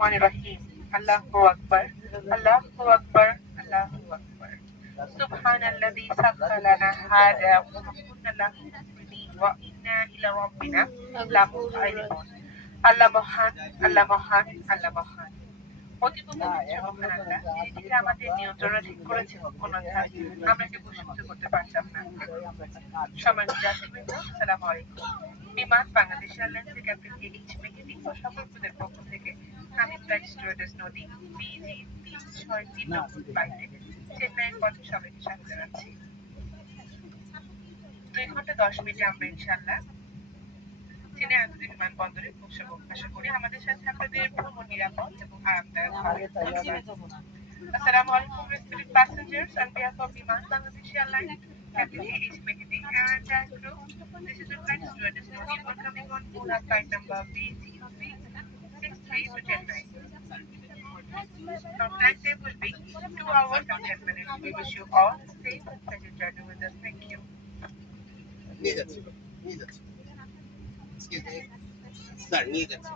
রহমানির রহিম। আল্লাহু আকবার, আল্লাহু আকবার, আল্লাহু আকবার। সুবহানাল্লাযী সাখখারা লানা হাযা ওয়া মা কুন্না লাহু মুকরিনিন ওয়া ইন্না ইলা রাব্বিনা লামুনকালিবুন। আল্লাহ মহান, আল্লাহ মহান, আল্লাহ মহান। অতীব পবিত্র মহান আল্লাহ, যিনি আমাদের নিয়ন্ত্রণে ঠিক করেছেন, অন্যথায় আমরা কে বশীভূত করতে পারতাম না। সম্মানিত যাত্রীবৃন্দ, আসসালামু আলাইকুম। বিমান বাংলাদেশ এয়ারলাইন্সের ক্যাপ্টেন এইচ মেহেদী ও সকল ক্রুদের পক্ষ থেকে আমি ফ্লাইট স্টুয়ার্ডেস নদী BG 363 নম্বর ফ্লাইটে চেন্নাইয়ের পথে সবাইকে স্বাগত জানাচ্ছি। 2 ঘন্টা 10 মিনিটে আমরা ইনশাআল্লাহ চেন্নাই আন্তর্জাতিক বিমানবন্দরে পৌঁছাবো। আশা করি আমাদের সাথে আপনাদের ভ্রমণ নিরাপদ এবং আরামদায়ক হবে। ধন্যবাদ। Assalamu alaikum respected passengers. On behalf of Biman Bangladesh Airlines, Captain A.H. Mehdi and entire crew, this is the flight stewardess Nodi welcoming on board our flight number BC363 to Chennai. Our flight time will be 2 hours and 10 minutes. We wish you all a safe and pleasant journey with us. Thank you. নিয়ে যাচ্ছি নিয়ে যাচ্ছি sir নিয়ে যাচ্ছি